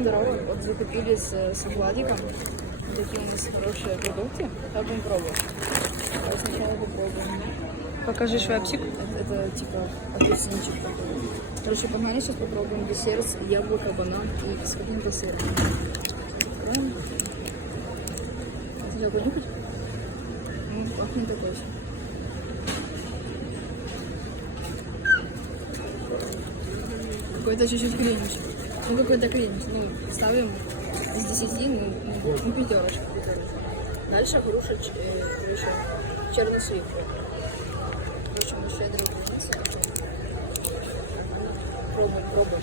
Здорово, вот закупились э, с Владиком. Такие у нас хорошие продукты. Так будем пробовать. Давай сначала попробуем. Покажи швепсик. Это, это типа апельсинчик такой. Короче, погнали сейчас попробуем десерт, яблоко, банан и с каким-то сыром. Откроем. Хотел понюхать? Ну, пахнет такой. Какой-то чуть-чуть кринж. Ну, какой-то кринж. Ну, ставим из 10, ну, ну, пятерочку. Дальше груша, э, короче, чернослив. Короче, мы щедро. Пробуем, пробуем.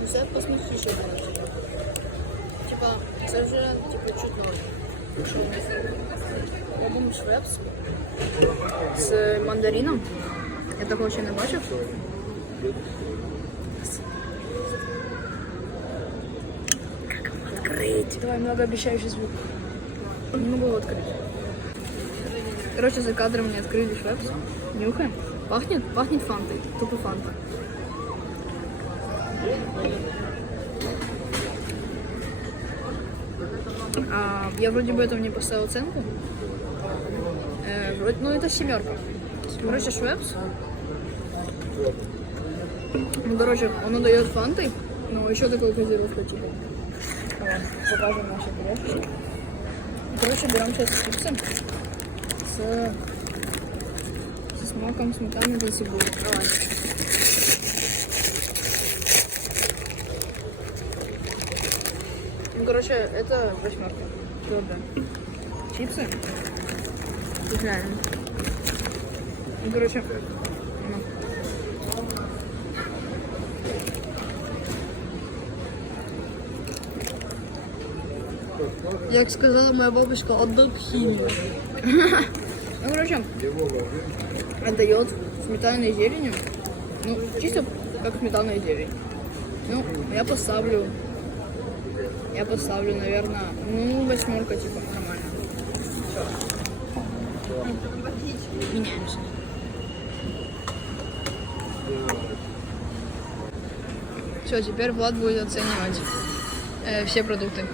Ну, це посмішніше, короче. Типа, вже, типа, чуть ноль. Робимо швепс з мандарином. Я такого ще не бачив. Открыть. Давай, многообещающий звук. Не могу его открыть. Короче, за кадром мне открыли швепс. Нюхаем. Пахнет? Пахнет фантой. Тупо фанта. А, я вроде бы этому не поставил оценку. Э, вроде, ну, это семерка. Короче, швепс. Ну, короче, он дает фантой, но еще такой газировка, типа. Покажем наши пирожки. Короче, берем сейчас чипсы с, со смаком сметаны и цибули. Давай. Ну, короче, это восьмерка. Твердая. Чипсы. Реально. Ну, короче. Як сказала моя бабушка, отдал химию. Ну, короче, отдает сметаной и зеленью. Ну, чисто как сметана и зелень. Ну, я поставлю, я поставлю, наверное, ну, восьмерка, типа, нормально. Все. Меняемся. Все, теперь Влад будет оценивать э, все продукты.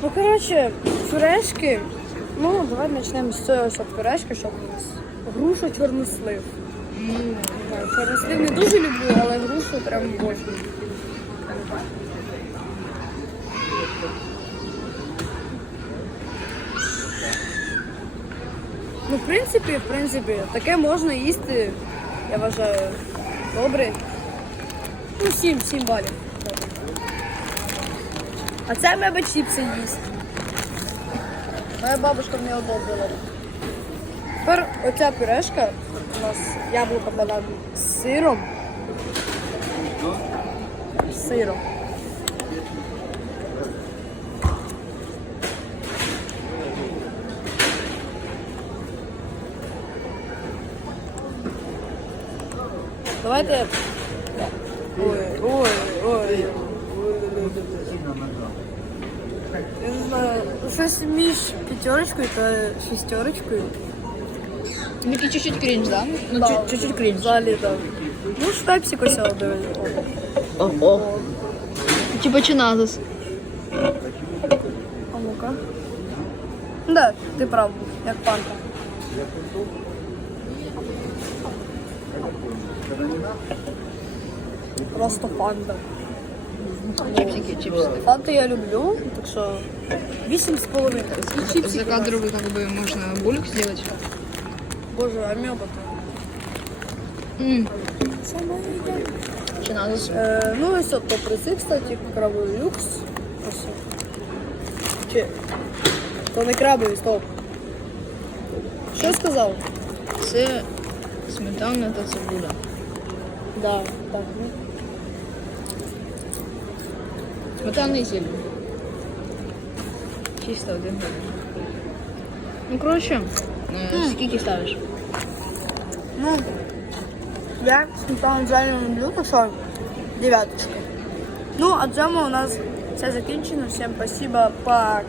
Ну, короче, пюрешки. Ну, давай начнемо з цього, щоб пюрешки, щоб у нас груша чорнослив. Не Чорнослив не дуже люблю, але грушу прям більше. Ну, в принципі, в принципі, таке можна їсти, я вважаю, добре. Ну, 7, 7 балів. А це мабуть чіпси їсть. Моя бабушка мені одобрила. Тепер оця пюрешка у нас яблуко банан з сиром. З сиром. Давайте. Ой, ой, ой. Знаю, щось між п'ятерочкою та шестерочкою. Такий чуть-чуть кринж, да? Ну, Да. чуть- чуть-чуть кринж. Взагалі так. Ну, швепсик ось дивись. Ого. Типа чиназис. А ну-ка. Да, ти прав, як панта. Просто панда. Чипсики, чипсы. Фанти я люблю, так що 8,5. І чіпсики. За кадровый как бы можно бульк сделать. Боже, а мьоба-то. М, Саме Чиназис. Е, ну ось от поприси, кстати, крабовий люкс. Ось. Чи? То не крабовий, стоп. Що сказав? Це сметана та цибуля. Да, так. ну. Сметана і зелень. Чисто один. в один. Ну, короче, э, скільки ставиш? Ну, я сметану зелено люблю, так що дев'яточка. Ну, а джема у нас все закінчено. Всім спасибо, пока.